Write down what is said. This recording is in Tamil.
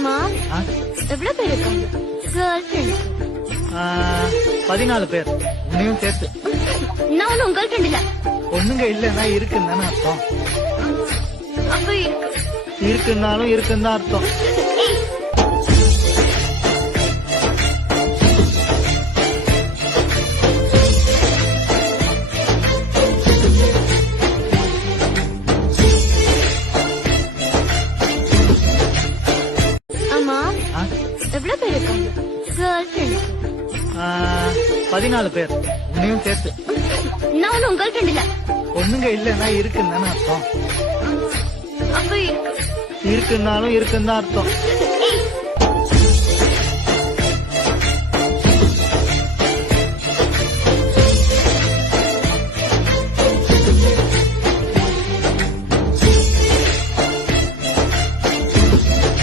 ஆமா, எவ்வளவு பேர் இருக்காங்க? கேர்ள் ஃபிரெண்ட்ஸ் 14 பேர். உன்னையும் சேர்த்து. நான் ஒன்னும் கேர்ள் ஃபிரெண்ட் இல்ல. பொண்ணுங்க இல்லன்னா இருக்குன்னு தானே அர்த்தம். அப்ப இருக்கு. இருக்குன்னாலும் இருக்குன்னு தான் அர்த்தம். ஆமா, எவ்வளவு பேர் இருக்காங்க? கேர்ள் ஃபிரெண்ட்ஸ் 14 பேர். உன்னையும் சேர்த்து. நான் ஒன்னும் கேர்ள் ஃபிரெண்ட் இல்ல. பொண்ணுங்க இல்லன்னா இருக்குன்னு தானே அர்த்தம். அப்ப இருக்கு. இருக்குன்னாலும் இருக்குன்னு தான் அர்த்தம்.